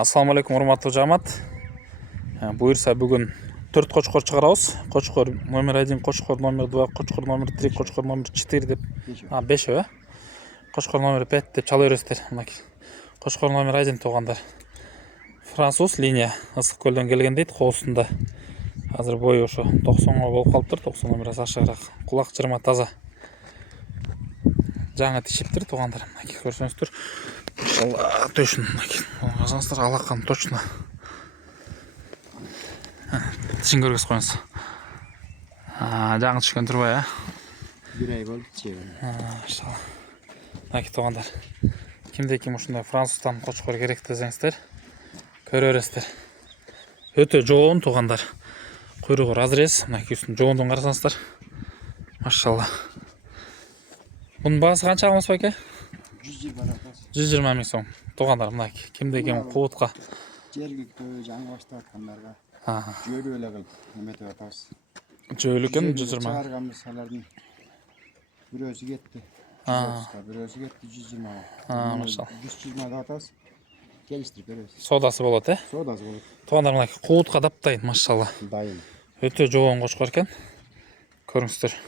Assalamu alaikum, урматтуу жамаат. Буйырса бүгүн 4 кочкор чыгарабыз. Кочкор номер 1, кочкор номер 2, кочкор номер 3, кочкор номер 4 деп. 5 э? Кочкор номер 5 деп чала бересиздер. Мынакей. Кочкор номер 1 туугандар. Француз линия ысык көлдөн келген дейт, коосунда. Азыр бою ошо 90 болуп калыптыр, 90 бир аз ашыгыраак. Кулак жырма таза. Жаңы тишиптир туугандар. Мынакей көрсөңүздөр. Машалла, төшүн мынакей. Казаңыздар алакан точно. Тишин көргөз коюңуз. Жаңы түшкөн турбай, а? Bir ay болуп чебен. Машалла. Мынакей туугандар. Кимде ким ушундай француздан кочкор керек десеңиздер, көрө бересиздер. Өтө жоон туугандар. Куйругу разрез, мынакей үстүн жоондон карасаңыздар. Машалла. Бунун баасы канча алмас байке? 120 баратас. 120 миң сом. Туугандар, мынакей кимде ким куутка. Жергиликтүү жаңы баштаткандарга. Жөлү эле кылып эметип атабыз. Жөөлүкөн 120. Чыгарганбыз алардын. Бирөөсү кетти. Бирөөсү кетти 120. Машалла. 120 да атабыз. Келиштирип беребиз. Содасы болот, э? Содасы болот. Туугандар, мынакей куутка даптайын, машалла. Дайын. Өтө жоон кочкор экен. Көрүңүздөр.